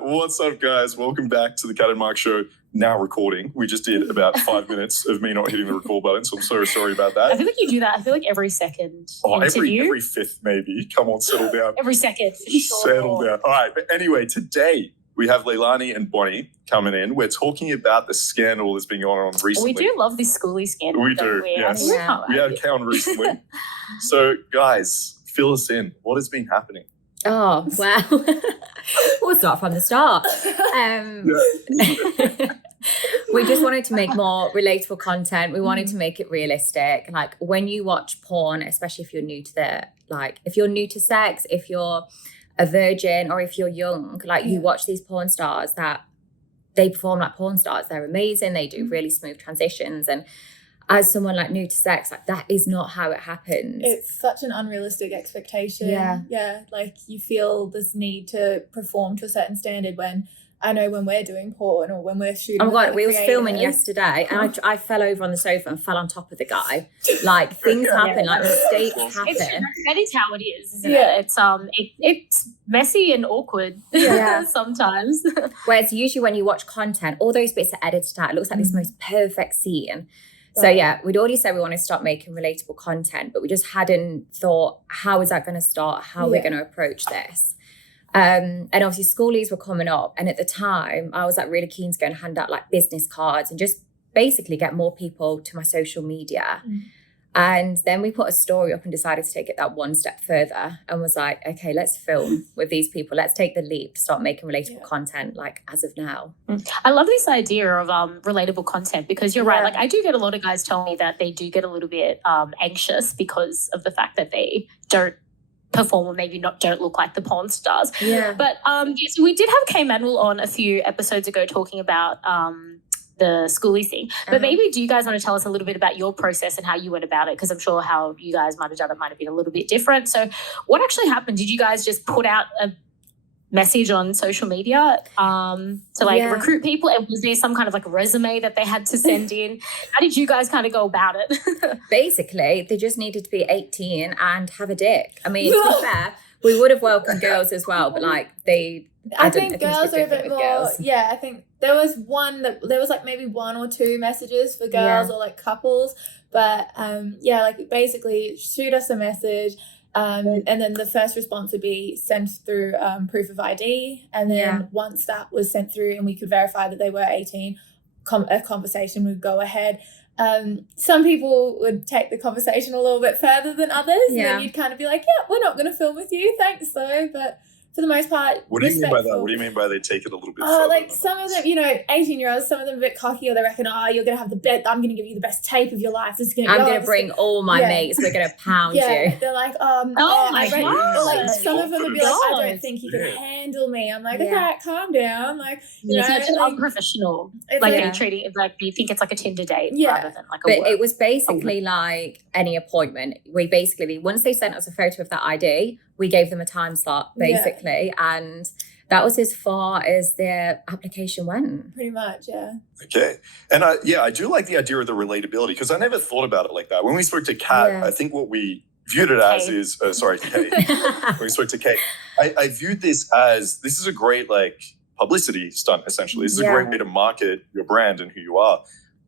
What's up, guys? Welcome back to the Cat and Mark Show. Now recording. We just did about 5 minutes of me not hitting the record button, so I'm so sorry about that. I feel like you do that. I feel like every second interview. Every fifth maybe. Come on, settle down. Every second. For sure. Settle down. All right, but anyway, today we have Leilani and Bonnie coming in. We're talking about the scandal that's been going on recently. We do love this Schoolies scandal. We do, yes. Yeah. We had Count recently. So, guys, fill us in. What has been happening? Oh, well, we'll start from the start. We just wanted to make more relatable content. We wanted to make it realistic. Like when you watch porn, especially if you're new to if you're new to sex, if you're a virgin or if you're young, you watch these porn stars that they perform like porn stars. They're amazing. They do really smooth transitions. And as someone new to sex, that is not how it happens. It's such an unrealistic expectation. Yeah. You feel this need to perform to a certain standard when I know when we're doing porn or when we're shooting. Oh my God, we were filming yesterday and I fell over on the sofa and fell on top of the guy. Things happen, mistakes happen. That is how it is, isn't it? It's messy and awkward sometimes. Whereas usually when you watch content, all those bits are edited out. It looks like this most perfect scene. So we'd already said we want to start making relatable content, but we just hadn't thought, how is that going to start? How we're going to approach this? And obviously Schoolies were coming up. And at the time, I was really keen to go and hand out business cards and just basically get more people to my social media. And then we put a story up and decided to take it that one step further and was like, okay, let's film with these people. Let's take the leap to start making relatable content as of now. I love this idea of relatable content because you're right. I do get a lot of guys tell me that they do get a little bit anxious because of the fact that they don't perform or maybe don't look like the porn stars. Yeah. But so we did have Kay Manuel on a few episodes ago talking about the Schoolies thing. But maybe do you guys want to tell us a little bit about your process and how you went about it? Because I'm sure how you guys might have done it might have been a little bit different. So what actually happened? Did you guys just put out a message on social media to recruit people? And was there some kind of resume that they had to send in? How did you guys kind of go about it? Basically, they just needed to be 18 and have a dick. I mean, to be fair, we would have welcomed girls as well, but I think girls are a bit more. Girls. Yeah, I think there was maybe one or two messages for girls or couples, but basically shoot us a message. And then the first response would be sent through proof of ID. And then once that was sent through and we could verify that they were 18, a conversation would go ahead. Some people would take the conversation a little bit further than others. And then you'd kind of be like, we're not going to film with you. Thanks, though. But for the most part, what do you mean by that? What do you mean by they take it a little bit further? Some of them, 18-year-olds, some of them are a bit cocky, or they reckon, you're going to have I'm going to give you the best tape of your life. I'm going to bring all my mates. We're going to pound you. They're like, my God. Or some of them would be like, I don't think you can handle me. I'm like, okay, calm down. It's unprofessional. They're treating it they think it's like a Tinder date rather than a But work. it was basically like any appointment. We basically, once they sent us a photo of that ID, we gave them a time slot, basically, and that was as far as their application went. Pretty much, yeah. Okay. And I do like the idea of the relatability because I never thought about it like that. When we spoke to Kat, I think what we viewed it as is, Kate. When we spoke to Kate, I viewed this is a great publicity stunt, essentially. This is a great way to market your brand and who you are.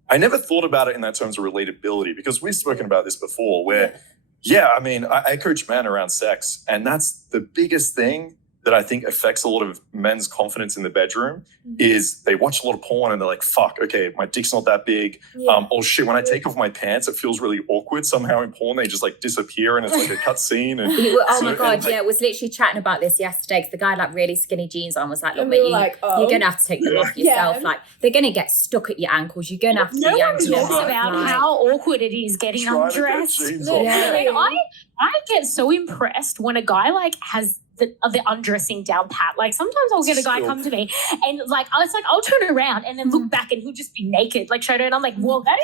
I never thought about it in that terms of relatability because we've spoken about this before where I coach men around sex, and that's the biggest thing that I think affects a lot of men's confidence in the bedroom is they watch a lot of porn and they're like, fuck, okay, my dick's not that big. Oh shit, when I take off my pants, it feels really awkward. Somehow in porn, they just disappear and it's like a cut scene. And my God, I was literally chatting about this yesterday because the guy really skinny jeans on was like, look, you're going to have to take them off yourself. They're going to get stuck at your ankles. You're going to have to yank them off. No one talks about how awkward it is getting undressed. I get so impressed when a guy has the undressing down pat. Sometimes I'll get a guy come to me and I'll turn around and then look back and he'll just be naked, showed and I'm like, well, that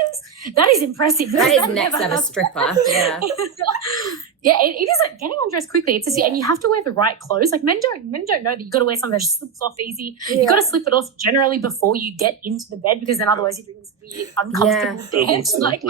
is impressive. That is next level stripper. Yeah. Yeah, it is like getting undressed quickly. It's just, and you have to wear the right clothes. Like men don't know that you got to wear something that just slips off easy. Yeah. You got to slip it off generally before you get into the bed, because then otherwise you're doing this weird uncomfortable dance. Like,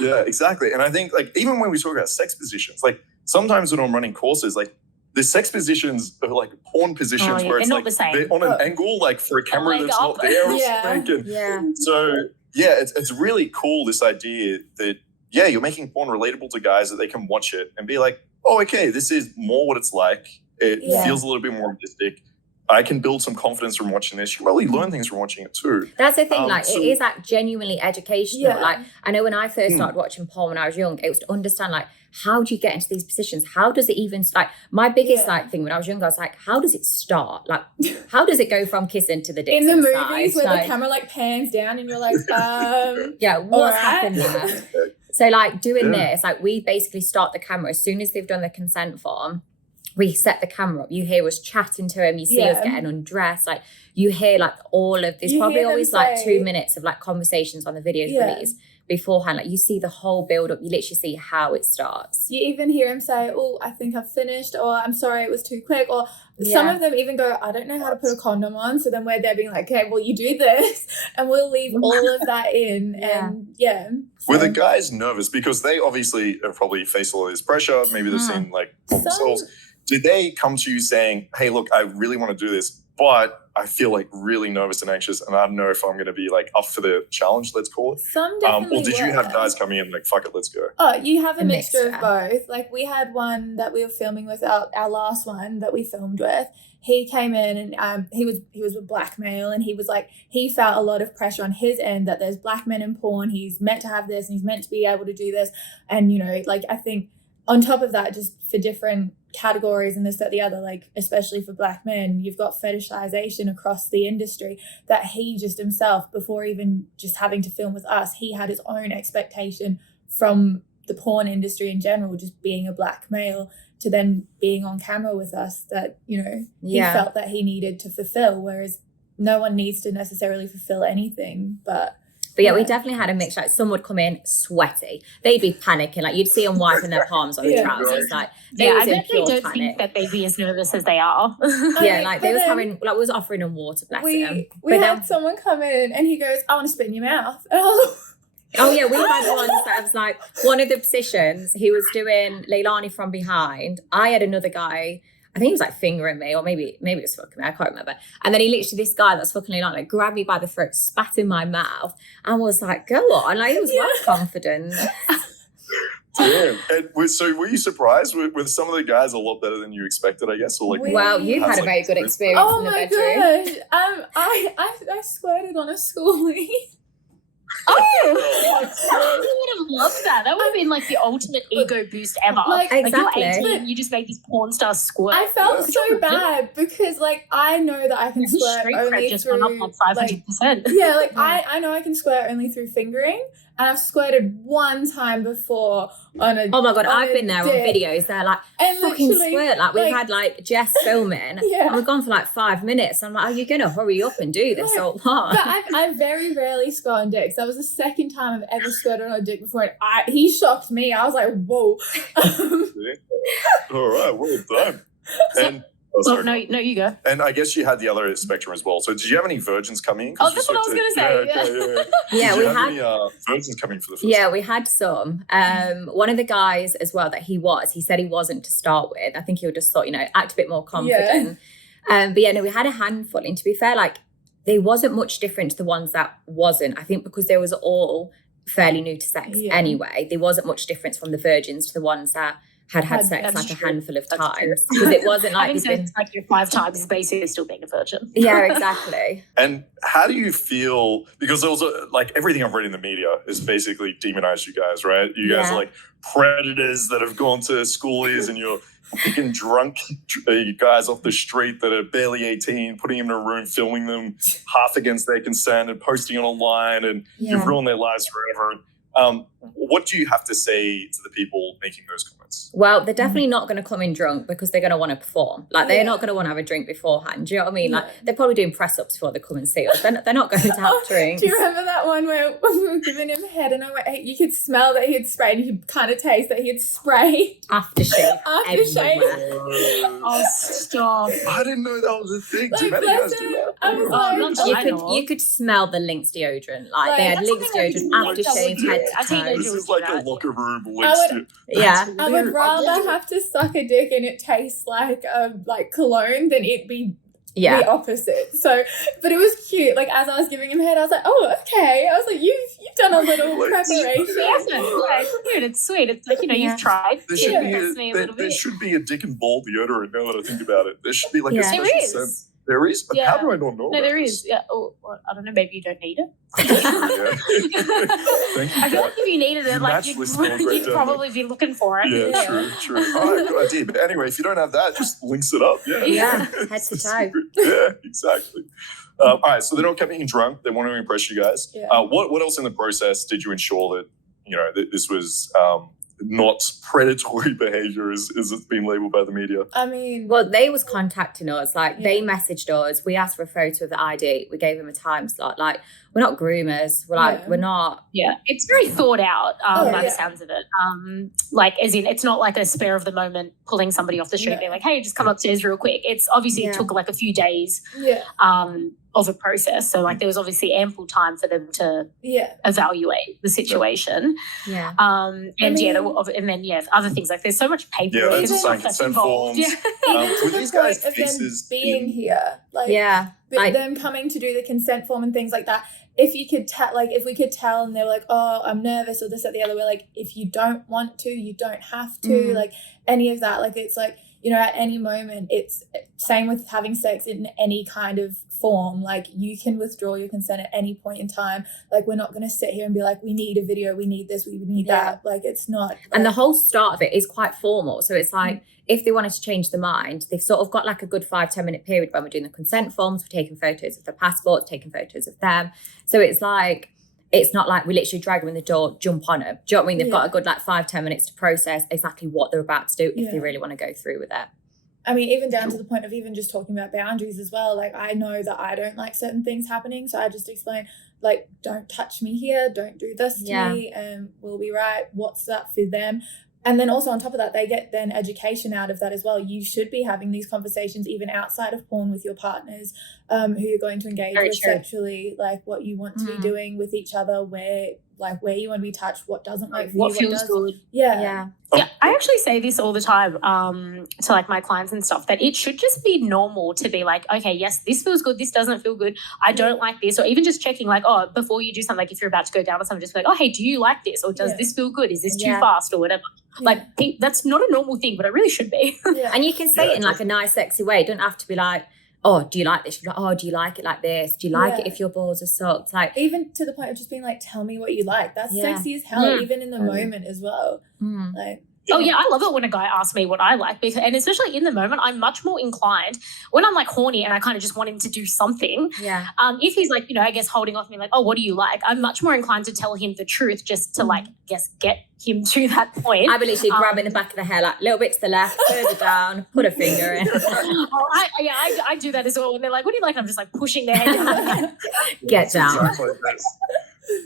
yeah, exactly. And I think like even when we talk about sex positions, like sometimes when I'm running courses, like the sex positions are like porn positions where it's they're like not the same. they're on an angle like for a camera that's up. not there or something. So yeah, it's really cool, this idea that you're making porn relatable to guys, that they can watch it and be like, oh, okay, this is more what it's like. It feels a little bit more realistic. I can build some confidence from watching this. You can probably learn things from watching it too. That's the thing, like, it is like genuinely educational. Yeah. Like, I know when I first started watching porn when I was young, it was to understand, like, how do you get into these positions? How does it even, like, my biggest, like, thing when I was younger, I was like, how does it start? Like, how does it go from kissing to the dick? In the inside? movies where the camera, like, pans down and you're like, yeah, what's happened there? So, like, doing this, like, we basically start the camera as soon as they've done the consent form. We set the camera up. You hear us chatting to him. You see us getting undressed. Like, you hear, like, all of this. Probably always, like, 2 minutes of, like, conversations on the videos release beforehand. Like, you see the whole build-up. You literally see how it starts. You even hear him say, oh, I think I've finished, or I'm sorry, it was too quick. Or some of them even go, I don't know how to put a condom on. So then we're there being like, okay, well, you do this. And we'll leave all of that in. And Were the guys nervous? Because they obviously have probably faced all this pressure. Maybe they've seen, like, themselves. Did they come to you saying, hey, look, I really want to do this, but I feel like really nervous and anxious, and I don't know if I'm going to be like up for the challenge, let's call it? Some definitely or did you have guys coming in like, fuck it, let's go? Oh, you have a mixture of both. Like, we had one that we were filming with, our last one that we filmed with. He came in and he was a black male, and he was like, he felt a lot of pressure on his end that there's black men in porn. He's meant to have this and he's meant to be able to do this. And, you know, like, I think on top of that, just for different categories and this, that, the other, like, especially for black men, you've got fetishization across the industry that he just himself, before even just having to film with us, he had his own expectation from the porn industry in general, just being a black male, to then being on camera with us, that, you know, he felt that he needed to fulfill, whereas no one needs to necessarily fulfill anything. But yeah, we definitely had a mix. Like, some would come in sweaty. They'd be panicking. Like, you'd see them wiping their palms on the trousers. Like, they was in pure panic. Think that they'd be as nervous as they are. Like, they was having, like, we was offering them water, bless them. We had someone come in and he goes, I want to spit in your mouth. Oh, yeah, we had ones that was like, one of the positions, he was doing Leilani from behind. I had another guy, I think he was like fingering me, or maybe it was fucking me, I can't remember. And then he literally, this guy that's fucking Leilani, like, grabbed me by the throat, spat in my mouth, and was like, go on. Like, he was well confident. Damn. And so were you surprised? Were some of the guys a lot better than you expected, I guess? Or like, well, you've had a very good experience in the bedroom. Oh my gosh. I squirted on a schoolie. Oh, I would have loved that. That would have been like the ultimate ego boost ever. Like, exactly. Like, you're 18, you just made these porn stars squirt. I felt so bad because, like, I know that I can squirt only just through, went up like 500%. Yeah, like, I know I can squirt only through fingering, and I've squirted one time before on a. Oh my god, I've been there on videos. They're like, and fucking squirt. Like, we've had like Jess filming, and we've gone for like 5 minutes. I'm like, are you gonna hurry up and do this or what? But I very rarely squirt on dicks. That was the second time I've ever squirted on a dick before, and he shocked me. I was like, whoa. All right, well done. And no, you go. And I guess you had the other spectrum as well. So did you have any virgins coming in? Oh, that's what I was going to say. Yeah, we had any virgins coming for the first time? Yeah, we had some. One of the guys as well that he said he wasn't to start with. I think he just thought, you know, act a bit more confident. But yeah, no, we had a handful. And to be fair, like, there wasn't much different to the ones that wasn't. I think because they was all fairly new to sex anyway, there wasn't much difference from the virgins to the ones that had sex like a handful of times, because it wasn't like sex like your 5 times is basically still being a virgin. Yeah, exactly. And how do you feel? Because there was like everything I've read in the media is basically demonized you guys, right? You guys are like predators that have gone to schoolies, and you're picking drunk guys off the street that are barely 18, putting them in a room, filming them half against their consent and posting it online, and you've ruined their lives forever. what do you have to say to the people making those comments? Well, they're definitely not going to come in drunk because they're going to want to perform. Like, they're not going to want to have a drink beforehand. Do you know what I mean? Like, they're probably doing press-ups before they come and see us. They're not going to have drinks. Do you remember that one where we were giving him head and I went, hey, you could smell that he had sprayed and you could kind of taste that he had sprayed? Aftershave. Oh, stop. I didn't know that was a thing. Like, Too many guys do that. I was You could smell the Lynx deodorant. Like, they had Lynx deodorant, aftershave, head to toe. This is like a locker room. I would rather have to suck a dick and it tastes like cologne than it be the opposite. So, but it was cute. Like, as I was giving him head, I was like, oh, okay. I was like, you've done a little preparation. It's sweet. It's like, you've tried. There should be a dick and ball deodorant now that I think about it. There should be like a special scent. There is? But how do I not know? No, there is. Yeah. Oh, well, I don't know. Maybe you don't need it. Thank you, I feel like if you needed it, like you'd probably be looking for it. Yeah, true. All right, good idea. But anyway, if you don't have that, just links it up. Yeah, head to toe. Yeah, exactly. All right, so they're not coming in drunk. They want to impress you guys. Yeah. What else in the process did you ensure that that this was not predatory behavior as it's been labeled by the media? I mean, well, they was contacting us. Like, they messaged us. We asked for a photo of the ID. We gave them a time slot. Like, we're not groomers. We're like, we're not. Yeah, it's very thought out by the sounds of it. Like, as in, it's not like a spare of the moment pulling somebody off the street. They're like, hey, just come upstairs real quick. It's obviously it took like a few days. Of a process. So like there was obviously ample time for them to evaluate the situation. And then other things like there's so much paperwork. Yeah, that's consent forms. With these guys' faces being here, like them coming to do the consent form and things like that. If you could tell, like, if we could tell and they were like, oh, I'm nervous or this or the other, we're like, if you don't want to, you don't have to, like any of that. Like, it's like, at any moment, it's same with having sex in any kind of form. Like, you can withdraw your consent at any point in time. Like, we're not going to sit here and be like, we need a video, we need this, we need that. Like, it's not. Like, and the whole start of it is quite formal. So it's like, if they wanted to change their mind, they've sort of got like a good 5-10 minute period when we're doing the consent forms. We're taking photos of the passports, taking photos of them. So it's like, it's not like we literally drag them in the door, jump on them. Do you know what I mean? They've got a good 5-10 minutes to process exactly what they're about to do if they really want to go through with it. I mean, even down to the point of even just talking about boundaries as well. Like, I know that I don't like certain things happening. So I just explain, like, don't touch me here. Don't do this to me. And we'll be right. What's that for them? And then also on top of that, they get then education out of that as well. You should be having these conversations even outside of porn with your partners who you're going to engage with sexually, like what you want to be doing with each other, where you want to be touched, what doesn't work for you, what feels good. Yeah, I actually say this all the time to like my clients and stuff, that it should just be normal to be like, okay, yes, this feels good, this doesn't feel good, I don't like this. Or even just checking, like, oh, before you do something, like if you're about to go down or something, just be like, oh, hey, do you like this? Or does this feel good? Is this too fast or whatever? Like, that's not a normal thing, but it really should be. And you can say it in like a nice, sexy way. You don't have to be like, oh, do you like this? Like, oh, do you like it like this? Do you like it if your balls are sucked? Like, even to the point of just being like, tell me what you like. That's sexy as hell, even in the moment as well. Like, oh yeah, I love it when a guy asks me what I like, because, and especially in the moment, I'm much more inclined when I'm like horny and I kind of just want him to do something. If he's like, I guess holding off me like, oh, what do you like? I'm much more inclined to tell him the truth, just to like, get him to that point. I would literally grab in the back of the hair, like a little bit to the left, further down, put a finger in. I do that as well. When they're like, what do you like? I'm just like pushing their head down. Get down. Exactly.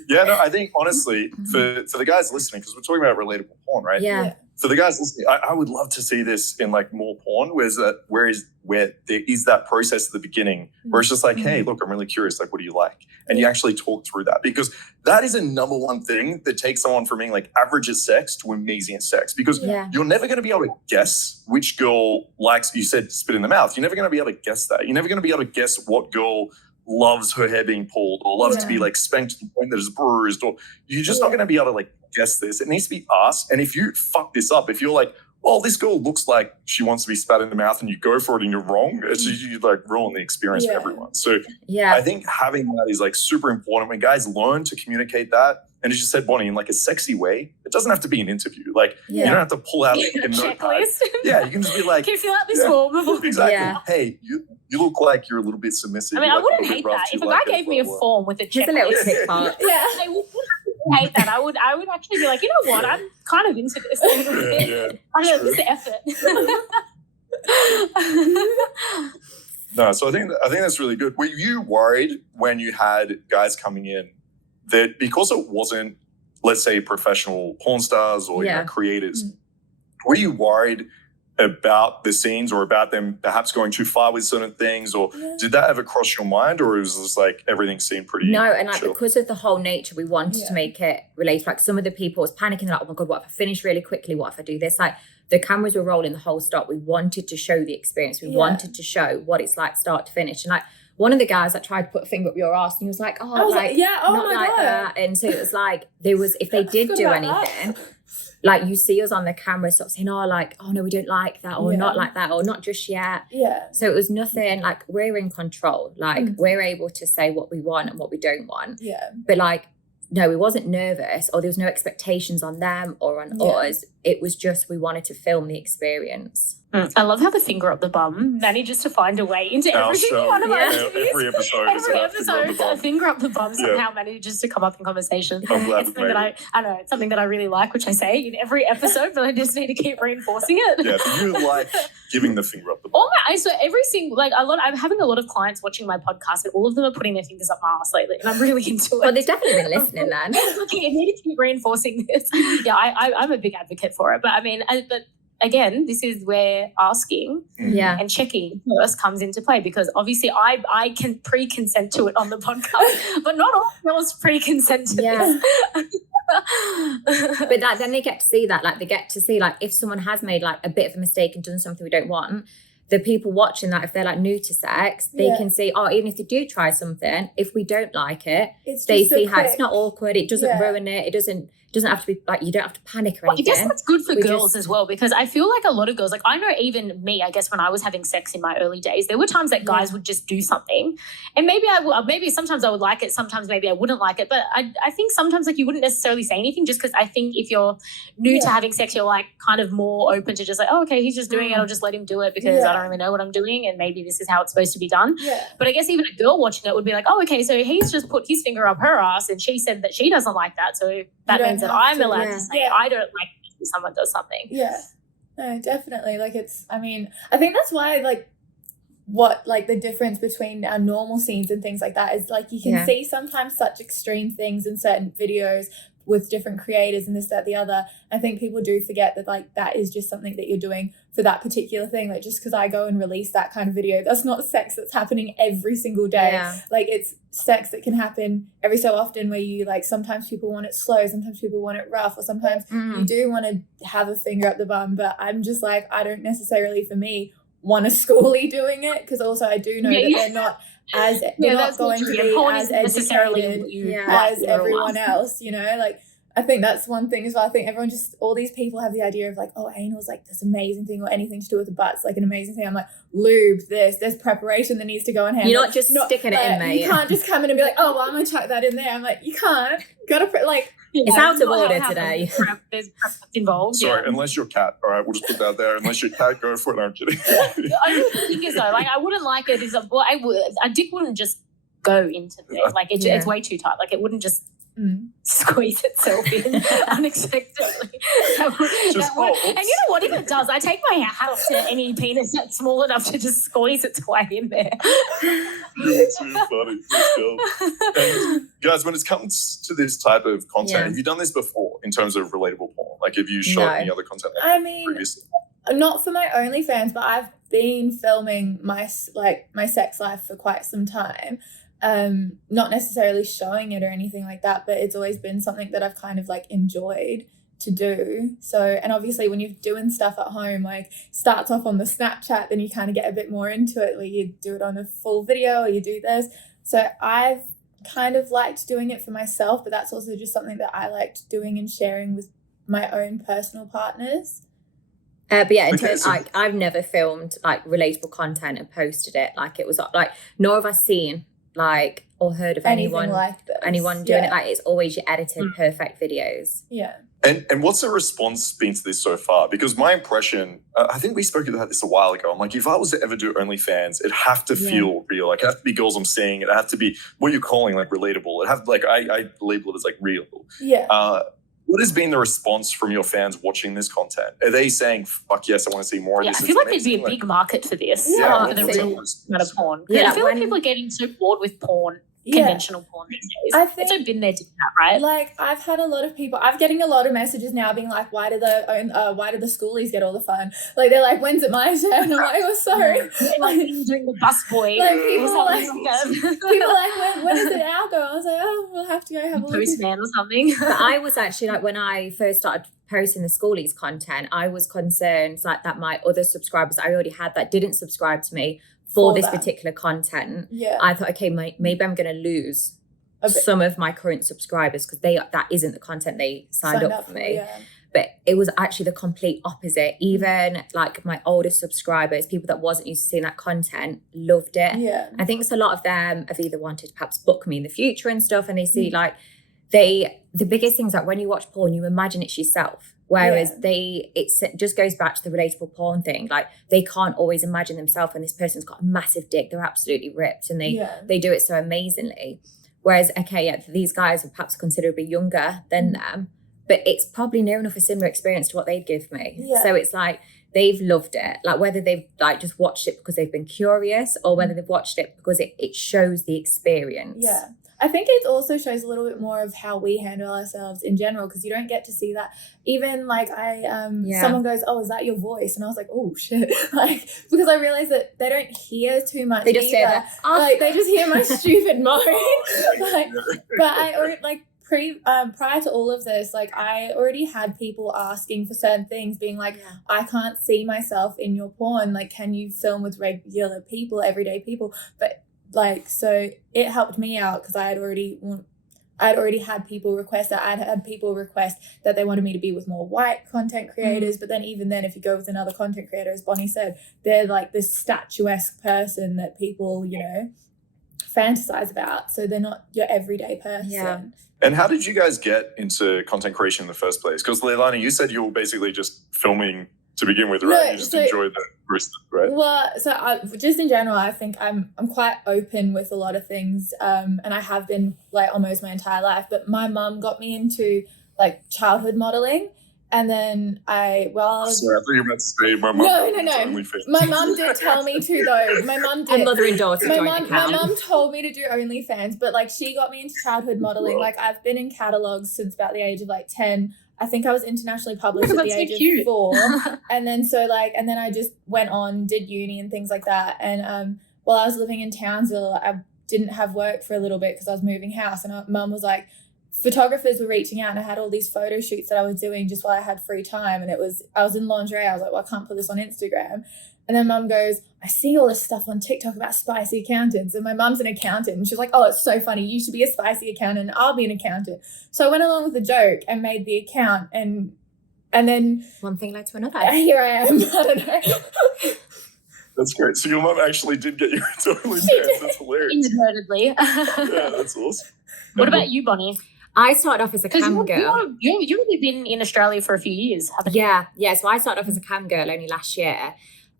Yeah, no, I think honestly, for the guys listening, because we're talking about relatable porn, right? Yeah. For the guys listening, I would love to see this in like more porn, where there is that process at the beginning where it's just like, hey, look, I'm really curious, like, what do you like? And you actually talk through that, because that is a number one thing that takes someone from being like average at sex to amazing at sex, because you're never going to be able to guess which girl likes, you said spit in the mouth. You're never going to be able to guess that. You're never going to be able to guess what girl loves her hair being pulled or loves to be like spanked to the point that it's bruised, or you're just not going to be able to like guess this. It needs to be asked. And if you fuck this up, if you're like, well, this girl looks like she wants to be spat in the mouth, and you go for it and you're wrong, you like ruin the experience for everyone. So I think having that is like super important. When guys learn to communicate that, and as you said, Bonnie, in like a sexy way, it doesn't have to be an interview. Like you don't have to pull out like a checklist. Yeah, you can just be like, can you fill out this form? Exactly. Yeah. Hey, you look like you're a little bit submissive. I mean, I wouldn't hate that. If a guy gave me a form with a checklist. Just a little tick part. Hey, we'll have to hate that. I would actually be like, you know what? I'm kind of into this. I know this effort. No, so I think that's really good. Were you worried when you had guys coming in that because it wasn't, let's say, professional porn stars or you know, creators, were you worried about the scenes or about them perhaps going too far with certain things, or did that ever cross your mind, or was this like everything seemed pretty and like chill? because of the whole nature, we wanted to make it relatable. Like some of the people was panicking, like, oh my god, what if I finish really quickly, what if I do this? Like the cameras were rolling the whole stop. We wanted to show the experience, we wanted to show what it's like start to finish. And like one of the guys that tried to put a finger up your ass, and he was like, oh, I was like oh not my like God. that. And so it was like there was, if they did do anything, like you see us on the camera sort of saying, oh, like, oh no, we don't like that, or not like that, or not just yet. Yeah. So it was nothing, like we're in control. Like we're able to say what we want and what we don't want. Yeah. But like, no, we wasn't nervous, or there was no expectations on them or on us. It was just, we wanted to film the experience. I love how the finger up the bum manages to find a way into every single one of our interviews. Every episode, a finger up the bum somehow manages to come up in conversation. I'm glad it's something that I know, it's something that I really like, which I say in every episode, but I just need to keep reinforcing it. Yeah, but you like giving the finger up the bum. So every single, like I'm having a lot of clients watching my podcast, and all of them are putting their fingers up my ass lately, and I'm really into it. Well, they've definitely been listening then. Okay, I need to keep reinforcing this. Yeah, I'm a big advocate for it, but I mean, but again, this is where asking and checking first comes into play, because obviously I can pre-consent to it on the podcast, but not all girls pre-consent to this. But then they get to see that, like they get to see like if someone has made like a bit of a mistake and done something we don't want, the people watching that, if they're like new to sex, they can see, oh, even if they do try something, if we don't like it, they see how it's not awkward, it doesn't ruin it, it doesn't have to be like, you don't have to panic or anything. I guess that's good for girls as well, because I feel like a lot of girls, like I know even me, I guess when I was having sex in my early days, there were times that guys would just do something, and maybe sometimes I would like it, sometimes maybe I wouldn't like it, but I think sometimes like you wouldn't necessarily say anything, just because I think if you're new to having sex, you're like kind of more open to just like, oh, okay, he's just doing it, I'll just let him do it because I don't really know what I'm doing, and maybe this is how it's supposed to be done. But I guess even a girl watching it would be like, oh, okay, so he's just put his finger up her ass and she said that she doesn't like that, so that means that I'm allowed to say I don't like it if someone does something. Yeah. No, definitely. Like I think that's why like what like the difference between our normal scenes and things like that is like you can see sometimes such extreme things in certain videos with different creators and this, that, the other. I think people do forget that like that is just something that you're doing for that particular thing. Like just because I go and release that kind of video, that's not sex that's happening every single day. Yeah. Like it's sex that can happen every so often where you like sometimes people want it slow, sometimes people want it rough, or sometimes you do want to have a finger up the bum. But I'm just like, I don't necessarily for me want a schoolie doing it, because also I do know that they're not as they're not going to be as educated as everyone else, you know. Like I think that's one thing as well. I think everyone just, all these people have the idea of like, oh, anal's like this amazing thing, or anything to do with the butt's like an amazing thing. I'm like, lube, there's preparation that needs to go in hand. You're not just sticking it in there. You can't just come in and be like, oh, well, I'm going to chuck that in there. I'm like, you can't. Gotta like, it's out of order today. There's prep involved. Sorry, unless you're cat. All right, we'll just put that there. Unless you're cat, go for it. No, I'm kidding. I think is though, like I wouldn't like it. A dick wouldn't just go into there. Like it's way too tight. Like it wouldn't just squeeze itself in unexpectedly. And you know what? If it does, I take my hat off to any penis that's small enough to just squeeze its way in there. You're too funny. And guys, when it comes to this type of content, have you done this before in terms of relatable porn? Like, have you shot any other content like previously? Not for my OnlyFans, but I've been filming my sex life for quite some time. Not necessarily showing it or anything like that, but it's always been something that I've kind of like enjoyed to do. So, and obviously when you're doing stuff at home, like starts off on the Snapchat, then you kind of get a bit more into it, where you do it on a full video or you do this. So I've kind of liked doing it for myself, but that's also just something that I liked doing and sharing with my own personal partners. But yeah, in terms like I've never filmed like relatable content and posted it. Like it was like, nor have I seen like or heard of anyone doing it. Like it's always your edited perfect videos. Yeah. And what's the response been to this so far? Because my impression, I think we spoke about this a while ago. I'm like, if I was to ever do OnlyFans, it'd have to feel real. Like, it have to be girls I'm seeing. It have to be what you're calling like relatable. It have to, like, I label it as like real. Yeah. What has been the response from your fans watching this content? Are they saying, "Fuck yes, I want to see more of this"? I feel like there'd be a big market for this. Yeah, for the real kind of porn. Yeah, I feel like people are getting so bored with porn. Conventional porn these days. I think it's been there to that, right? Like, I've had a lot of people. I'm getting a lot of messages now, being like, "Why do the schoolies get all the fun?" Like, they're like, "When's it my turn?" I'm like, "Oh, sorry." Like doing the bus boy. Like, people are like, when is it out though? I was like, "Oh, we'll have to go have a look." Postman or something. But I was actually like, when I first started posting the Schoolies content, I was concerned like that my other subscribers I already had that didn't subscribe to me for this particular content. Yeah, I thought, okay, maybe I'm going to lose some of my current subscribers because that isn't the content they signed up for me. Yeah. But it was actually the complete opposite. Even like my older subscribers, people that wasn't used to seeing that content, loved it. Yeah, I think a lot of them have either wanted to perhaps book me in the future and stuff, and they see like the biggest things, like when you watch porn, you imagine it's yourself. Whereas it just goes back to the relatable porn thing. Like, they can't always imagine themselves when this person's got a massive dick. They're absolutely ripped and they do it so amazingly. Whereas, these guys are perhaps considerably younger than them, but it's probably near enough a similar experience to what they'd give me. Yeah. So it's like, they've loved it. Like, whether they've like just watched it because they've been curious or whether they've watched it because it shows the experience. Yeah. I think it also shows a little bit more of how we handle ourselves in general, because you don't get to see that. Even like someone goes, "Oh, is that your voice?" And I was like, "Oh shit!" Like, because I realized that they don't hear too much. They just either. hear that. Like, they just hear my stupid moan. Like, but I already like prior to all of this, like, I already had people asking for certain things, being like, "I can't see myself in your porn. Like, can you film with regular people, everyday people?" But like, so it helped me out because I'd already had people request that. I'd had people request that they wanted me to be with more white content creators. But then even then, if you go with another content creator, as Bonnie said, they're like this statuesque person that people, you know, fantasize about. So they're not your everyday person. Yeah. And how did you guys get into content creation in the first place? Because Leilani, you said you were basically just filming to begin with, right? No, you just enjoyed the rest, right? Well, so just in general, I think I'm quite open with a lot of things, and I have been like almost my entire life. But my mum got me into like childhood modeling, and then Sorry, I thought you were about to say my mum. No. My mum did tell me to though. My mum did. And mother and daughter joint account. My mum told me to do OnlyFans, but like she got me into childhood modeling. Like, I've been in catalogs since about the age of like 10. I think I was internationally published at the age of 4. And then I just went on, did uni and things like that. And while I was living in Townsville, I didn't have work for a little bit because I was moving house. And Mum was like, photographers were reaching out, and I had all these photo shoots that I was doing just while I had free time. And I was in lingerie. I was like, well, I can't put this on Instagram. And then Mum goes, "I see all this stuff on TikTok about spicy accountants." And my mum's an accountant. And she's like, "Oh, it's so funny. You should be a spicy accountant. I'll be an accountant." So I went along with the joke and made the account. And then one thing led to another. Here I am. I don't know. That's great. So your mum actually did get you into OnlyFans. That's hilarious. Inadvertently. Yeah, that's awesome. What about you, Bonnie? I started off as a cam girl. You've only been in Australia for a few years, haven't you? Yeah. So I started off as a cam girl only last year.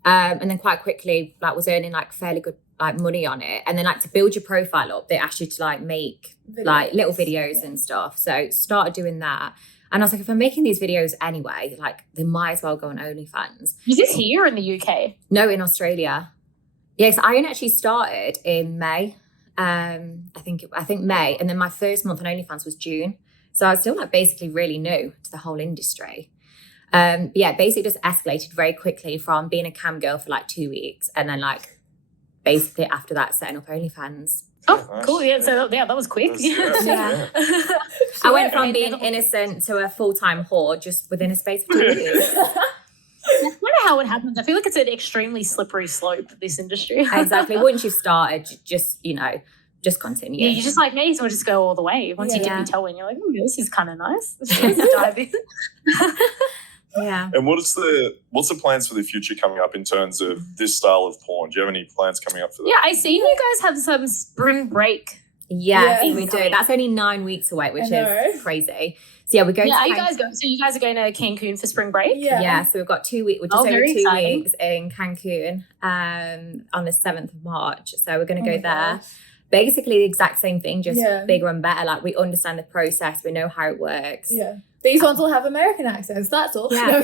And then quite quickly, like, was earning like fairly good like money on it. And then like to build your profile up, they asked you to like make like little videos and stuff. So started doing that. And I was like, if I'm making these videos anyway, like, they might as well go on OnlyFans. Is this here or in the UK? No, in Australia. Yes, I only actually started in May. I think May. And then my first month on OnlyFans was June. So I was still like basically really new to the whole industry. Basically just escalated very quickly from being a cam girl for like 2 weeks. And then like basically after that, setting up OnlyFans. Oh, nice. Cool. Yeah, so that was quick. Yeah. I went from being innocent to a full-time whore just within a space of 2 years. That's kind of how it happens. I feel like it's an extremely slippery slope, this industry. Exactly. Once you've started, just continue. Yeah, you just like, may as well just go all the way. Once you dip your toe in, you're like, oh, this is kind of nice. Let's dive in. Yeah. And what's the plans for the future coming up in terms of this style of porn? Do you have any plans coming up for that? Yeah, I see you guys have some spring break Yes, Yeah. we do. That's only 9 weeks away, which is crazy. So yeah, we're going. Yeah, to are you guys going? So you guys are going to Cancun for spring break? Yeah, so we've got 2 weeks. We're just over very 2 exciting. weeks in Cancun on the 7th of March. So we're going to go there. Gosh. Basically the exact same thing, just bigger and better. Like, we understand the process, we know how it works. Yeah. These ones will have American accents, that's all. Yeah.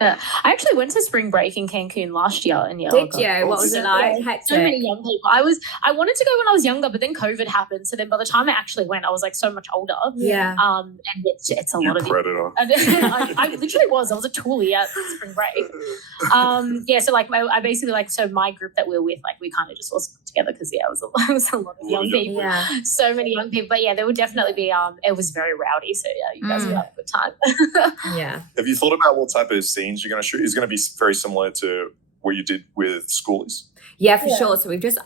I actually went to spring break in Cancun last year. And Did you? What was it like? Hectic. So many young people. I wanted to go when I was younger, but then COVID happened. So then by the time I actually went, I was like so much older. Yeah. And it's a lot of predator. I literally was. I was a toolie at spring break. Yeah. So like I basically so my group that we were with, like we kind of just all stuck together because it was a lot of young people. Yeah. So many young people. But yeah, there would definitely be. It was very rowdy. So yeah, you guys would have a good time. Yeah. Have you thought about what type of scenes you're going to shoot? Is going to be very similar to what you did with Schoolies? Yeah, for sure. So we've just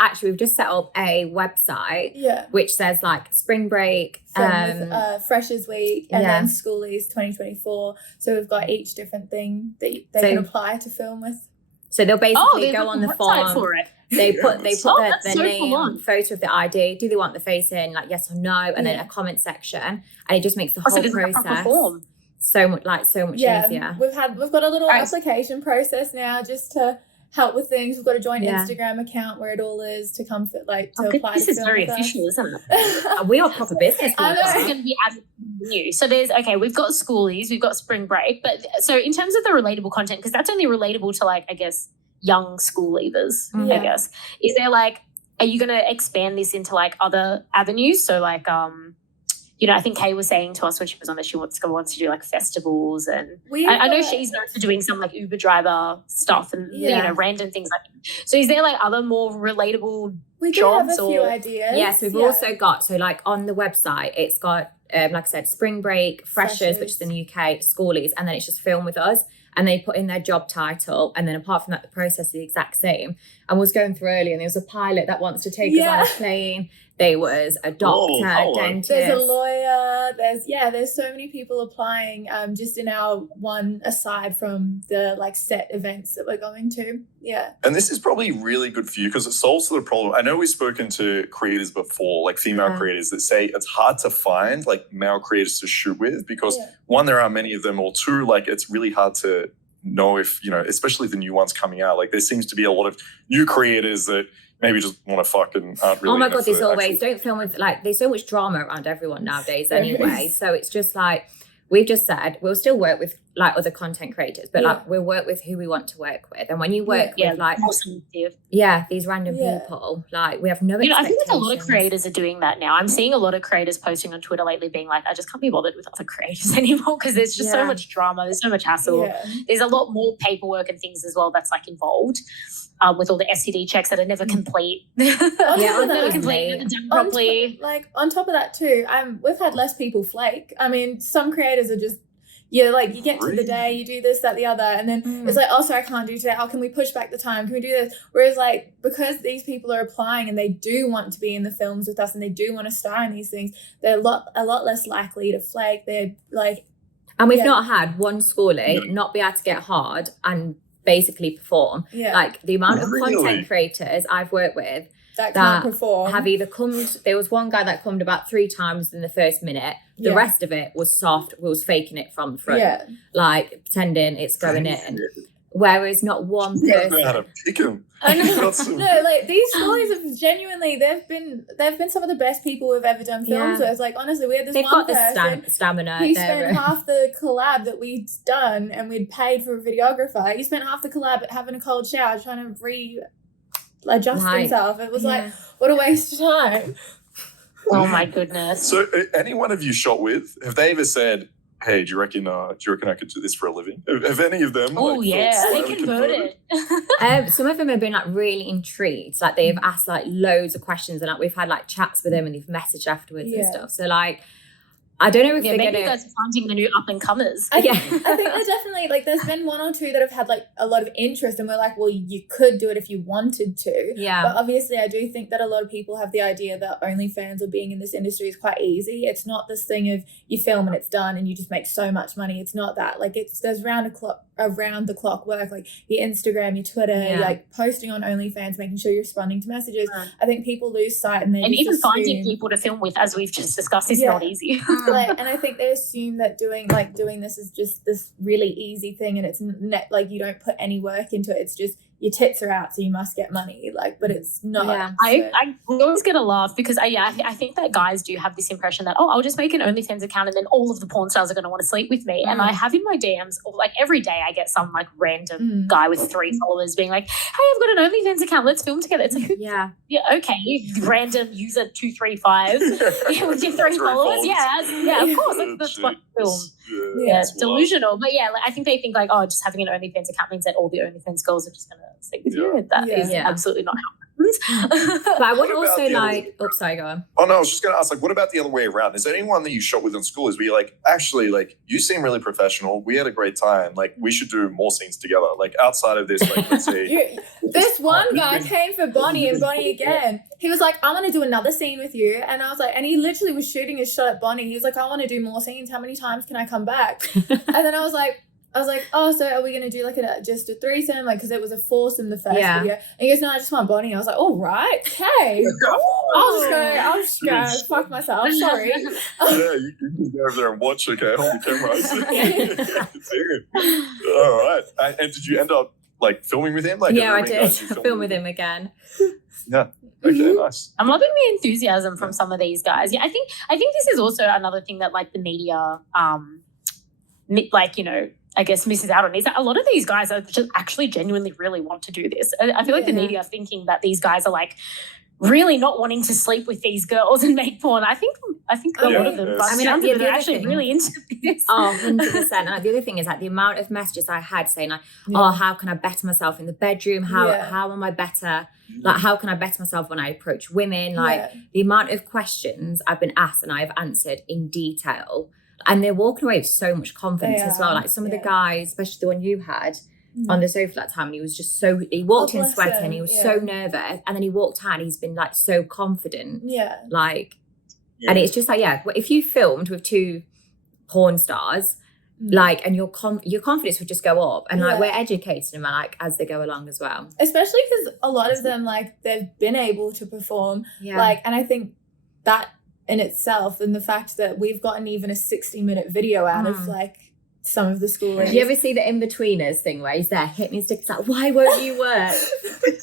set up a website which says like spring break, Freshers Week, and then Schoolies 2024. So we've got each different thing that they can apply to film with. So they'll basically go on the form. For it. They put their so name, photo of the ID. Do they want the face in? Like yes or no, and then a comment section, and it just makes the whole process so much easier. We've got a little application process now just to help with things. We've got a joint Instagram account where it all is to come to apply. This is very official, isn't it? We are proper business people. This is going to be new. So we've got Schoolies, we've got spring break, but so in terms of the relatable content, because that's only relatable to like I guess young school leavers. I guess is there like, are you going to expand this into like other avenues? So like I think Kay was saying to us when she was on this, she wants to do like festivals, and I know she's known for doing some like Uber driver stuff and random things like that. So is there like other more relatable jobs? Have a few ideas. Yes, we've also got, so like on the website, it's got like I said, spring break, freshers, which is in the UK, Schoolies, and then it's just film with us. And they put in their job title, and then apart from that, the process is the exact same. And was going through earlier, and there was a pilot that wants to take us on a plane. There was a doctor, dentist. There's a lawyer. There's so many people applying. Just in our one, aside from the like set events that we're going to. Yeah. And this is probably really good for you because it solves the problem. I know we've spoken to creators before, like female creators, that say it's hard to find like male creators to shoot with because one, there aren't many of them, or two, like it's really hard to know if, especially the new ones coming out. Like there seems to be a lot of new creators that maybe just want to fuck and aren't really. Oh my God, there's always, don't film with, like, there's so much drama around everyone nowadays anyway. So it's just like, we've just said, we'll still work with like other content creators, but like we'll work with who we want to work with. And when you work with like, these random people, like we have no expectations. I think a lot of creators are doing that now. I'm seeing a lot of creators posting on Twitter lately being like, I just can't be bothered with other creators anymore because there's just so much drama. There's so much hassle. There's a lot more paperwork and things as well that's like involved. With all the STD checks that are never complete. Never complete, never done properly. On top of that too, we've had less people flake. I mean, some creators are just, you get to the day, you do this, that, the other, and then it's like, oh, sorry, I can't do today. Oh, can we push back the time? Can we do this? Whereas like, because these people are applying and they do want to be in the films with us and they do want to star in these things, they're a lot less likely to flake. They're like, and we've not had one schoolie not be able to get hard and basically perform. Like the amount of content creators I've worked with that can't perform have either come. There was one guy that cummed about 3 times in the first minute. The rest of it was soft. We was faking it from the front, like pretending it's going in. Whereas not one person. How to pick him. No, like these stories have genuinely, they've been some of the best people we've ever done films with. It's like, honestly, we had this one person. The stamina. He spent half the collab that we'd done and we'd paid for a videographer. He spent half the collab having a cold shower trying to readjust himself. It was like, what a waste of time. Oh my goodness. So any one of you shot with, have they ever said, hey, do you reckon I could do this for a living? Have any of them? Oh, they converted. Some of them have been like really intrigued. Like they've asked like loads of questions and like we've had like chats with them and they've messaged afterwards and stuff. So like, I don't know if they're maybe you guys are finding the new up and comers. I think there's definitely like there's been 1 or 2 that have had like a lot of interest and we're like, well, you could do it if you wanted to. Yeah. But obviously I do think that a lot of people have the idea that OnlyFans or being in this industry is quite easy. It's not this thing of you film and it's done and you just make so much money. It's not that. Like there's round the clock around the clock work, like your Instagram, your Twitter, like posting on OnlyFans, making sure you're responding to messages. I think people lose sight and even finding people to film with, as we've just discussed, is not easy. And I think they assume that doing this is just this really easy thing, and it's like you don't put any work into it. It's just your tits are out, so you must get money. Like, but it's not. Yeah. I always get a laugh because I think that guys do have this impression that, I'll just make an OnlyFans account and then all of the porn stars are going to want to sleep with me. And I have in my DMs, like every day I get some like random guy with 3 followers being like, hey, I've got an OnlyFans account, let's film together. It's like, yeah, okay, random user 235 with your 3 followers. Yeah, of course, that's what film. Yeah, it's delusional. But like, I think they think like, just having an OnlyFans account means that all the OnlyFans girls are just going to sleep with you. That is absolutely not how it happens. But I would also like, sorry, go on. Oh, no, I was just going to ask, like, what about the other way around? Is there anyone that you shot with in Schoolies where you're like, actually, like, you seem really professional. We had a great time. Like, we should do more scenes together. Like, outside of this, like, let's say. This one guy came for Bonnie and Bonnie again. He was like, I want to do another scene with you. And I was like, and he literally was shooting his shot at Bonnie. He was like, I want to do more scenes. How many times can I come back? And then I was like, oh, so are we going to do like just a threesome? Like, because it was a foursome the first video. And he goes, no, I just want Bonnie. I was like, all right, okay. I'll just go fuck myself. Sorry. You can go over there and watch, okay? Hold the camera. All right. And did you end up like filming with him? Like, I did. Film with him again. Yeah. Okay, nice. I'm loving the enthusiasm from some of these guys. Yeah, I think this is also another thing that like the media, like, you know, I guess misses out on is that a lot of these guys are just actually genuinely really want to do this. I feel like the media are thinking that these guys are like really not wanting to sleep with these girls and make porn. I think a lot of them, they're actually really into this. 100%. And the other thing is like the amount of messages I had saying like, how can I better myself in the bedroom? How am I better? Like, how can I better myself when I approach women? Like the amount of questions I've been asked and I've answered in detail. And they're walking away with so much confidence as well. Like some of the guys, especially the one you had on the sofa that time, and he was just he walked in sweating, he was so nervous. And then he walked out and he's been like so confident. Like, and it's just like, if you filmed with 2 porn stars, like, and your confidence would just go up. And like, we're educating them like as they go along as well. Especially because a lot of them, like, they've been able to perform. Like, and I think that in itself, and the fact that we've gotten even a 60-minute video out of like some of the Schoolies. Do you ever see the in-betweeners thing where he's there hitting his sticks like, why won't you work?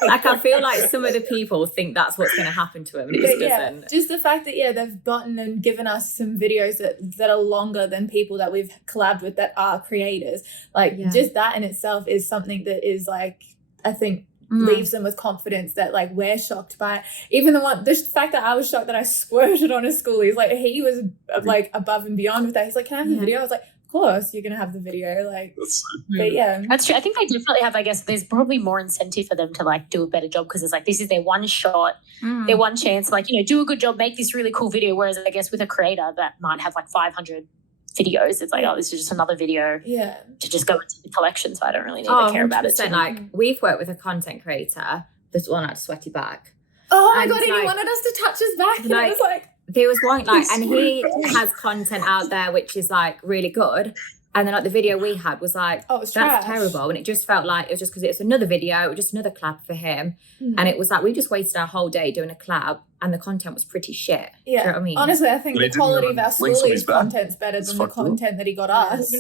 Like, I feel like some of the people think that's what's going to happen to him, and it just doesn't. Just the fact that they've gotten and given us some videos that are longer than people that we've collabed with that are creators. Like just that in itself is something that is like, I think, leaves them with confidence that like we're shocked by it. Even the fact that I was shocked that I squirted on a Schoolies, like he was like above and beyond with that. He's like, can I have the video? I was like, of course you're gonna have the video. Like, but that's true. I think they definitely have, I guess there's probably more incentive for them to like do a better job because it's like this is their one shot, their one chance, like, you know, do a good job, make this really cool video. Whereas I guess with a creator that might have like 500 videos, it's like, this is just another video to just go into the collection, so I don't really need to care about it. Like, we've worked with a content creator, this one had a sweaty back. Oh my God, and he wanted us to touch his back, and it was like, there was one like, and he has content out there which is like really good, and then like the video we had was like, that's terrible, and it just felt like it was just because it's another video, it was just another collab for him, and it was like we just wasted our whole day doing a collab, and the content was pretty shit. Do you know what I mean? Honestly, I think the quality of our Schoolies content's better than the content that he got us.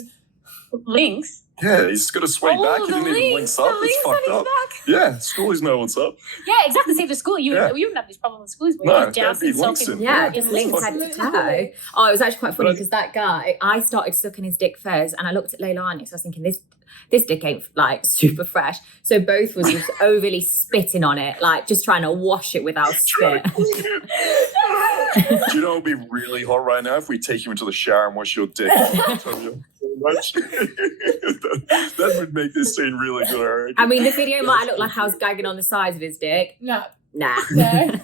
Links? Yeah, he's got a sweet back. He didn't even links up. It's fucked up. Yeah, Schoolies know what's up. Yeah, exactly. Same for school. You wouldn't have this problem with Schoolies. No, that'd be links in. Yeah, just links head to toe. Oh, it was actually quite funny because that guy, I started sucking his dick first, and I looked at Leilani, so I was thinking this dick ain't like super fresh. So both was just overly spitting on it, like just trying to wash it with our spit. Do you know it would be really hot right now if we take you into the shower and wash your dick? Much. that would make this scene really good. I mean, the video might look like I was gagging on the sides of his dick. No. Nah. No.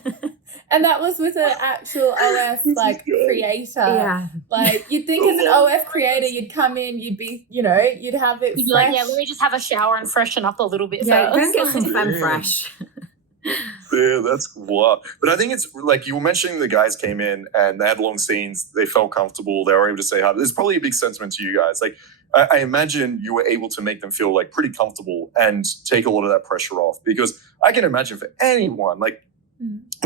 And that was with an actual OF like creator. Yeah. Like you'd think as an OF creator, you'd come in, you'd be, you know, you'd have it. You'd be like, let me just have a shower and freshen up a little bit. Yeah, don't get some femme fresh. Yeah, that's wild. But I think it's like you were mentioning the guys came in and they had long scenes, they felt comfortable, they were able to say hi. There's probably a big sentiment to you guys. Like, I imagine you were able to make them feel like pretty comfortable and take a lot of that pressure off. Because I can imagine for anyone, like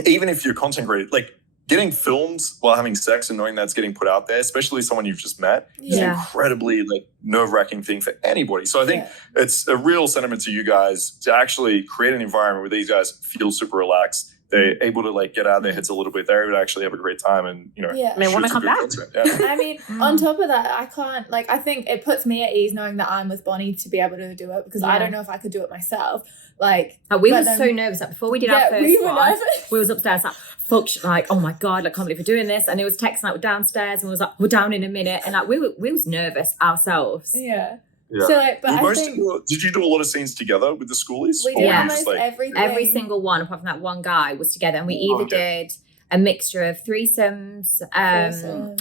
even if you're content creator, like getting filmed while having sex and knowing that's getting put out there, especially someone you've just met, is an incredibly like nerve-wracking thing for anybody. So I think it's a real sentiment to you guys to actually create an environment where these guys feel super relaxed. They're able to like get out of their heads a little bit. They're able to actually have a great time and, you know, they want to come back. I mean, on top of that, I can't, like, I think it puts me at ease knowing that I'm with Bonnie to be able to do it, because I don't know if I could do it myself. Like, we were so nervous. Like, before we did our first one, we was upstairs like, fuck, like, oh my God, like, I can't believe we're doing this. And it was texting like, we're downstairs, and we was like, we're down in a minute. And like, we was nervous ourselves. Yeah. So like, but I think, did you do a lot of scenes together with the Schoolies? We did almost everything. Every single one, apart from that one guy, was together, and we either did a mixture of threesomes,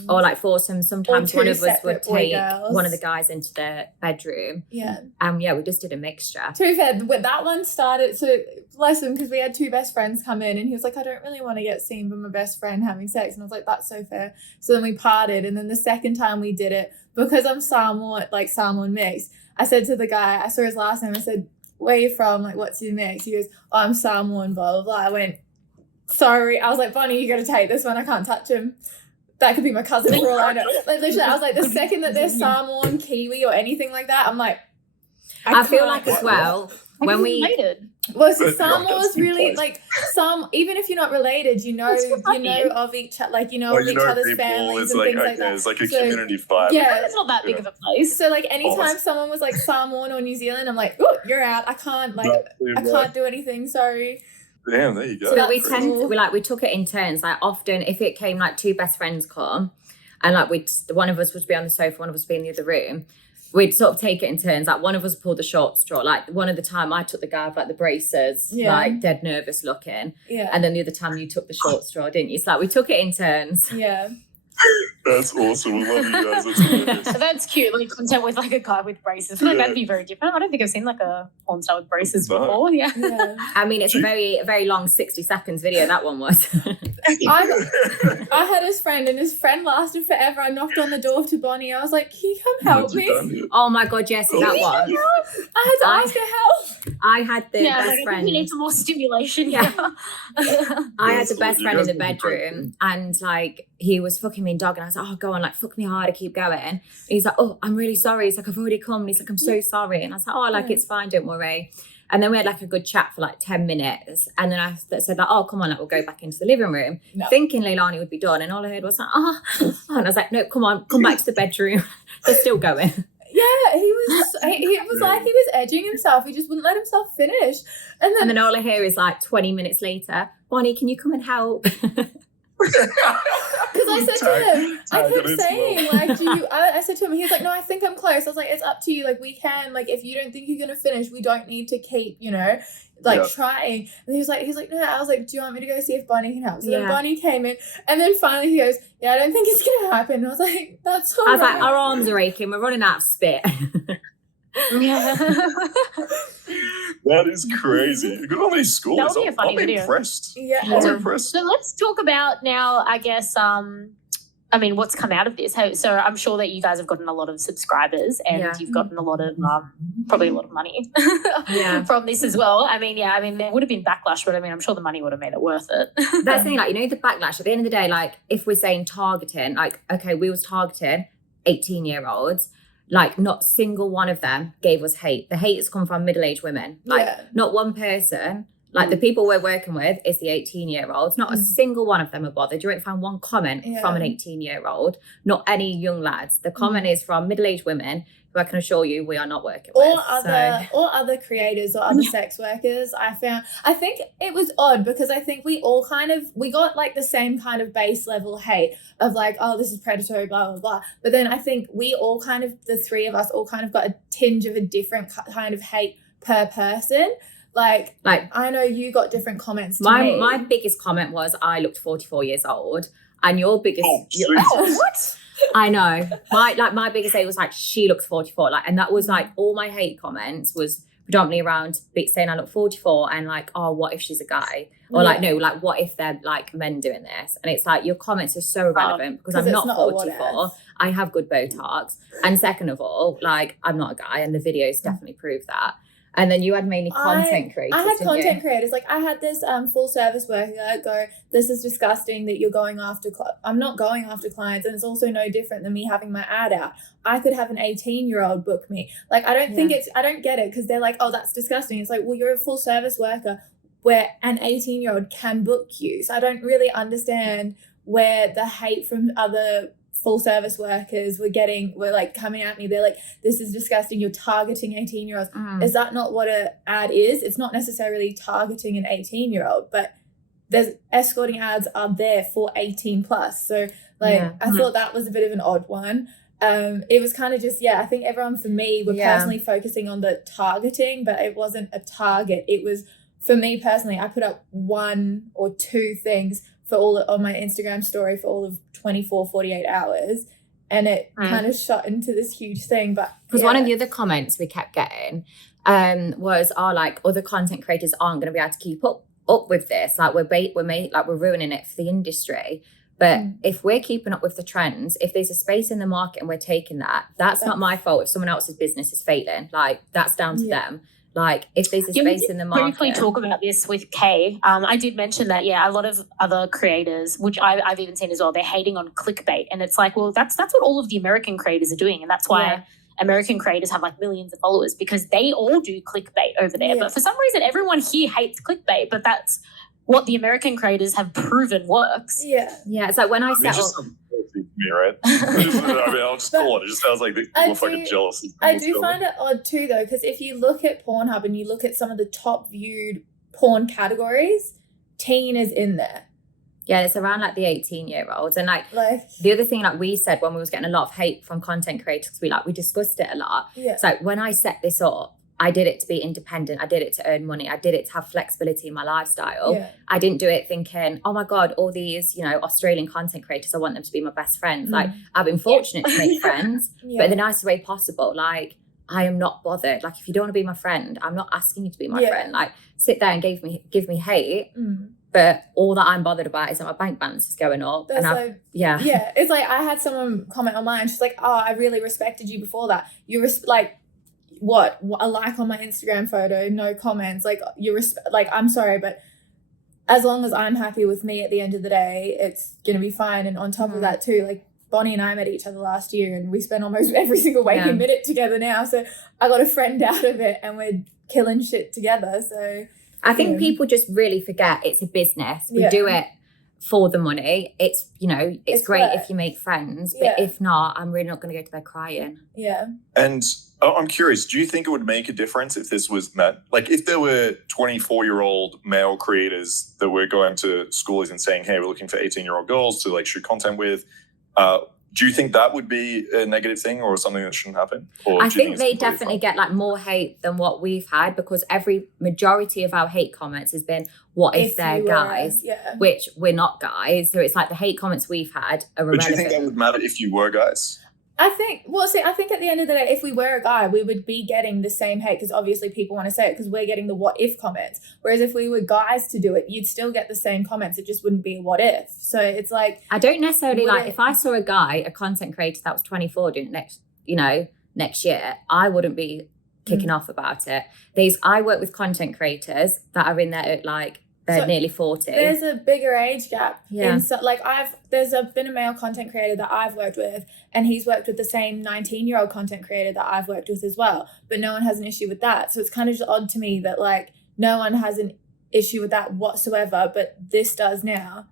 or like foursomes. Sometimes one of us would take one of the guys into the bedroom. Yeah. We just did a mixture. To be fair, when that one started, so bless him, because we had two best friends come in, and he was like, I don't really want to get seen by my best friend having sex. And I was like, that's so fair. So then we parted, and then the second time we did it, because I'm Samoan mixed, I said to the guy, I saw his last name, I said, where are you from? Like, what's your mix? He goes, oh, I'm Samoan, blah, blah, blah. I went, sorry. I was like, Bonnie, you got to take this one. I can't touch him. That could be my cousin for all I know. Like, literally, I was like, the second that there's Samoan, Kiwi, or anything like that, I'm like, I feel like as well, when we... Well, so Samoa's really like even if you're not related, you know of each other, like of each other's families and things like that. It's like a community vibe. Yeah, it's not that big of a place. So like anytime someone was like Samoan or New Zealand, I'm like, oh, you're out. I can't do anything. Sorry. Damn, there you go. So we took it in turns. Like often, if it came like two best friends come, and like one of us would be on the sofa, one of us would be in the other room. We'd sort of take it in turns. Like one of us pulled the short straw. Like one of the time I took the guy with like the braces, like dead nervous looking. Yeah. And then the other time you took the short straw, didn't you? So like we took it in turns. Yeah. That's awesome. I love you guys. That's hilarious. That's cute. Like content with like a guy with braces. I feel like that'd be very different. I don't think I've seen like a porn star with braces before. Yeah. I mean, it's a very long 60 seconds video. That one was. I had his friend, and his friend lasted forever. I knocked on the door to Bonnie. I was like, can you come help me? Oh my God, Jessie, that one. I had to ask her help. I had the best friend. You need some more stimulation. Yeah. I had the best friend in the bedroom, and like he was fucking me dog, and I was like, oh, go on, like fuck me harder, keep going. And he's like, oh, I'm really sorry. He's like, I've already come. And he's like, I'm so sorry. And I was like, oh, like it's fine, don't worry. And then we had like a good chat for like 10 minutes. And then I said like, oh, come on, like we'll go back into the living room, thinking Leilani would be done. And all I heard was like, oh. And I was like, no, come on, come back to the bedroom. They're still going. Yeah, he was like he was edging himself. He just wouldn't let himself finish. And then all I hear is like 20 minutes later, Bonnie, can you come and help? Because I said to him, I kept saying, like, I said to him, he was like, no, I think I'm close. I was like, it's up to you. Like, we can, like, if you don't think you're going to finish, we don't need to keep, trying. And he was like, no. I was like, do you want me to go see if Bonnie can help? So then Bonnie came in, and then finally he goes, yeah, I don't think it's going to happen. And I was like, that's all right. I was like, our arms are aching. We're running out of spit. Yeah. That is crazy. Good on these schools. That would be a funny video. Impressed. Yeah. I'm impressed. So let's talk about now, I guess, what's come out of this. So I'm sure that you guys have gotten a lot of subscribers, and you've gotten a lot of, probably a lot of money from this as well. I mean, there would have been backlash, but I'm sure the money would have made it worth it. That's the thing, like, the backlash, at the end of the day, like, if we're saying targeting, like, okay, we was targeting 18-year-olds, like, not single one of them gave us hate. The hate has come from middle-aged women. Like, not one person. Like, the people we're working with is the 18-year-olds. Not a single one of them are bothered. You won't find one comment from an 18-year-old. Not any young lads. The comment is from middle-aged women who I can assure you we are not working with. Or other creators or other sex workers. I think it was odd because I think we all we got like the same kind of base level hate of like, oh, this is predatory, blah, blah, blah. But then I think we all the three of us all kind of got a tinge of a different kind of hate per person. Like I know you got different comments to me. My biggest comment was I looked 44 years old, and your biggest what? I know. My biggest hate was like she looks 44, like, and that was like all my hate comments was predominantly around saying I look 44 and like, oh, what if she's a guy? Or like, no, like, what if they're like men doing this? And it's like, your comments are so irrelevant because I'm not 44. I have good Botox. And second of all, like, I'm not a guy, and the videos definitely prove that. And then you had mainly content creators. I had content creators. Like, I had this full service worker go, this is disgusting that you're going after I'm not going after clients, and it's also no different than me having my ad out. I could have an 18-year-old book me. Like, I don't think I don't get it, because they're like, oh, that's disgusting. It's like, well, you're a full service worker where an 18-year-old can book you. So I don't really understand where the hate from other full service workers were like coming at me. They're like, this is disgusting, you're targeting 18-year-olds. Is that not what an ad is? It's not necessarily targeting an 18-year-old, but there's escorting ads are there for 18 plus. So like, I thought that was a bit of an odd one. It was kind of just, I think everyone for me were personally focusing on the targeting, but it wasn't a target. It was, for me personally, I put up 1 or 2 things on my Instagram story for all of 48 hours, and it kind of shot into this huge thing. But because one of the other comments we kept getting was, like, other content creators aren't going to be able to keep up with this, like we're ruining it for the industry. But if we're keeping up with the trends, if there's a space in the market and we're taking that's not my fault if someone else's business is failing. Like, that's down to them. Like, if there's a space in the market. Briefly talk about this with Kay. I did mention that, a lot of other creators, which I've even seen as well, they're hating on clickbait. And it's like, well, that's what all of the American creators are doing. And that's why American creators have like millions of followers, because they all do clickbait over there. But for some reason, everyone here hates clickbait, but that's what the American creators have proven works. Yeah, it's like when I set up... me, right? I'll just call it. It just sounds like people are fucking jealous. I do find it odd too, though, because if you look at Pornhub and you look at some of the top viewed porn categories, teen is in there. Yeah, it's around like the 18-year-olds. And like the other thing, like we said when we was getting a lot of hate from content creators, we discussed it a lot. Yeah. So when I set this up, I did it to be independent. I did it to earn money. I did it to have flexibility in my lifestyle. Yeah. I didn't do it thinking, oh my God, all these, Australian content creators, I want them to be my best friends. Like, I've been fortunate to make friends, but in the nicest way possible. Like, I am not bothered. Like, if you don't want to be my friend, I'm not asking you to be my friend. Like, sit there and give me hate. But all that I'm bothered about is that my bank balance is going up. That's and it's like, I had someone comment online. She's like, oh, I really respected you before that. You what, a like on my Instagram photo, no comments, like, I'm sorry, but as long as I'm happy with me at the end of the day, it's gonna be fine. And on top of that too, like, Bonnie and I met each other last year, and we spend almost every single waking minute together now, so I got a friend out of it, and we're killing shit together. So I think people just really forget it's a business. We do it for the money. It's, it's great if you make friends, but if not, I'm really not going to go to bed crying. Yeah. And I'm curious, do you think it would make a difference if this was met? Like, if there were 24-year-old male creators that were going to Schoolies and saying, hey, we're looking for 18-year-old girls to like shoot content with, do you think that would be a negative thing or something that shouldn't happen? Or I think they definitely get like more hate than what we've had, because majority of our hate comments has been, what if they're guys? Which we're not guys. So it's like the hate comments we've had are irrelevant. But do you think that would matter if you were guys? I think at the end of the day, if we were a guy, we would be getting the same hate, because obviously people want to say it because we're getting the what if comments. Whereas if we were guys to do it, you'd still get the same comments. It just wouldn't be a what if. So it's like, I don't necessarily like, if I saw a guy, a content creator that was 24 doing it next year, I wouldn't be kicking off about it. I work with content creators that are in their they're nearly 40. There's a bigger age gap. Yeah. There's been a male content creator that I've worked with, and he's worked with the same 19-year-old content creator that I've worked with as well. But no one has an issue with that. So it's kind of just odd to me that like no one has an issue with that whatsoever, but this does now.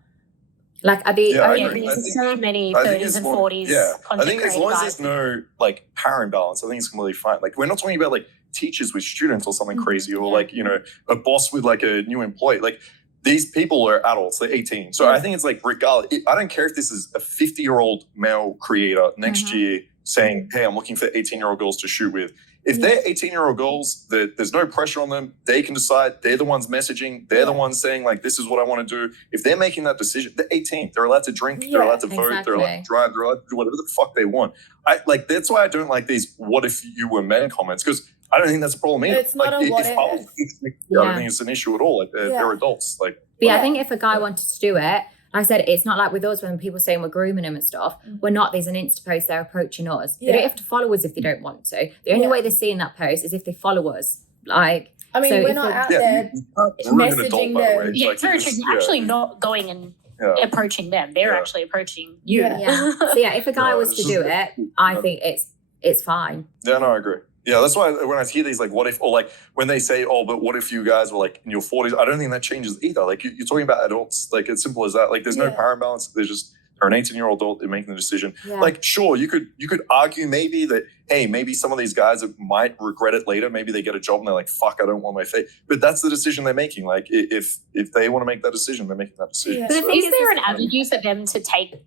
Like, are there's so many 30s and 40s. Yeah, I think as long as there's no like power imbalance, I think it's completely fine. Like, we're not talking about like teachers with students or something crazy, or like, a boss with like a new employee. Like, these people are adults, they're 18. So I think it's like, regardless, I don't care if this is a 50-year-old male creator next year saying, hey, I'm looking for 18-year-old girls to shoot with. If they're 18-year-old girls, there's no pressure on them. They can decide. They're the ones messaging. They're the ones saying, like, this is what I want to do. If they're making that decision, they're 18. They're allowed to drink. They're allowed to vote. They're allowed to drive. They're allowed to do whatever the fuck they want. That's why I don't like these what if you were men comments, because I don't think that's a problem either. It's not like, a what if if. I was I don't think it's an issue at all. Like they're adults. Like, but yeah, I think if a guy wanted to do it, like I said, it's not like with us when people saying we're grooming them and stuff. We're not. There's an Insta post, they're approaching us. They don't have to follow us if they don't want to. The only way they're seeing that post is if they follow us. Like, I mean, so we're not out there messaging them. Yeah, very true. You're actually not going and approaching them. They're actually approaching you. Yeah. So yeah, if a guy was to do it, I think it's fine. Yeah, no, I agree. Yeah, that's why when I hear these, like, what if, or like when they say, oh, but what if you guys were like in your 40s? I don't think that changes either. Like, you're talking about adults. Like, it's simple as that. Like, there's no power imbalance. There's just, they're an 18-year-old adult, they're making the decision. Yeah. Like, sure, you could argue maybe that, hey, maybe some of these guys might regret it later. Maybe they get a job and they're like, fuck, I don't want my face. But that's the decision they're making. Like, if they want to make that decision, they're making that decision. Yeah. But So, is there an avenue for them to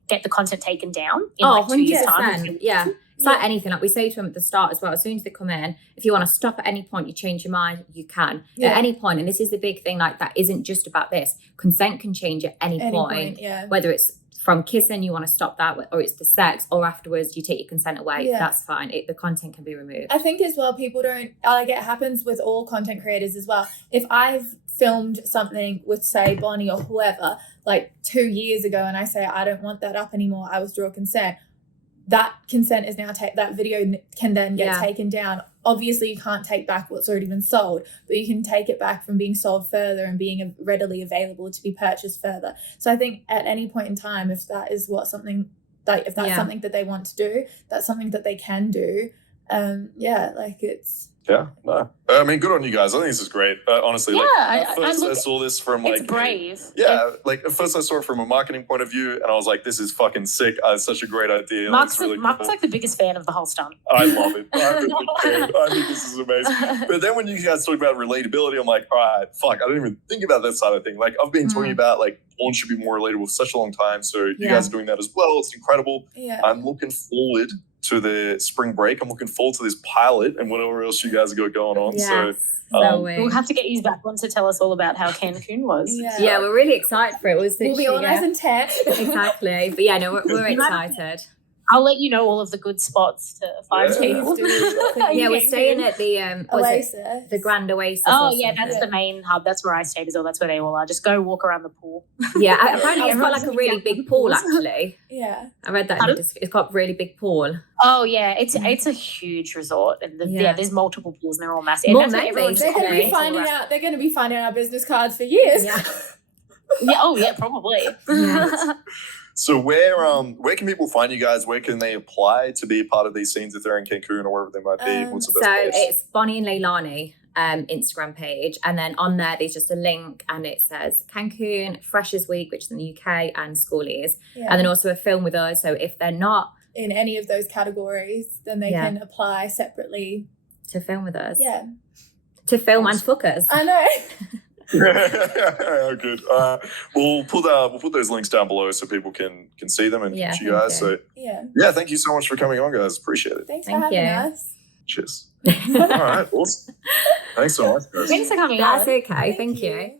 get the content taken down in 2 years' time? 100%. Yeah. It's like anything, like we say to them at the start as well, as soon as they come in, if you want to stop at any point, you change your mind, you can. At any point, and this is the big thing, like that isn't just about this. Consent can change at any point. Whether it's from kissing, you want to stop that, or it's the sex, or afterwards you take your consent away, that's fine. The content can be removed. I think as well, people don't, like it happens with all content creators as well. If I've filmed something with, say, Bonnie or whoever, like 2 years ago, and I say, I don't want that up anymore, I withdraw consent, that consent is now that video can then get taken down. Obviously, you can't take back what's already been sold, but you can take it back from being sold further and being readily available to be purchased further. So I think at any point in time, if that is something that they want to do, that's something that they can do. Like it's. Yeah, no. I mean, good on you guys. I think this is great. Honestly, I saw this from like... It's brave. Like at first I saw it from a marketing point of view and I was like, this is fucking sick. It's such a great idea. Mark's really Mark's like the biggest fan of the whole stunt. I love it. I'm a big fan. I think this is amazing. But then when you guys talk about relatability, I'm like, all right, fuck, I don't even think about that side of thing. Like I've been talking about like porn should be more relatable for such a long time. So you guys are doing that as well. It's incredible. Yeah. I'm looking forward to the spring break. I'm looking forward to this pilot and whatever else you guys have got going on. Yes. We'll have to get you back on to tell us all about how Cancun was. Yeah, we're really excited for it. We'll be all nice and tan. Exactly. But yeah, no, we're excited. I'll let you know all of the good spots to find people. Yeah, we're staying at the Oasis. The Grand Oasis. Oh yeah, that's the main hub. That's where I stayed as well. That's where they all are. Just go walk around the pool. Yeah, apparently it's got like a really big pool actually. Yeah, I read that. It's got a really big pool. Oh yeah, it's a huge resort, and there's multiple pools, and they're all massive. More and they're going to be finding out. They're going to be finding our business cards for years. Yeah. Probably. Yeah. So where can people find you guys? Where can they apply to be a part of these scenes if they're in Cancun or wherever they might be? What's the best place? It's Bonnie and Leilani Instagram page, and then on there there's just a link and it says Cancun, Freshers Week, which is in the UK, and Schoolies, and then also a film with us. So if they're not in any of those categories, then they can apply separately to film with us. Yeah, to film and fuck us. I know. Good. We'll put those links down below so people can see them and catch you guys. So thank you so much for coming on, guys. Appreciate it. Thanks for having us. Cheers. All right, awesome. Thanks so much, guys. Thanks for coming That's on. okay. Thank you.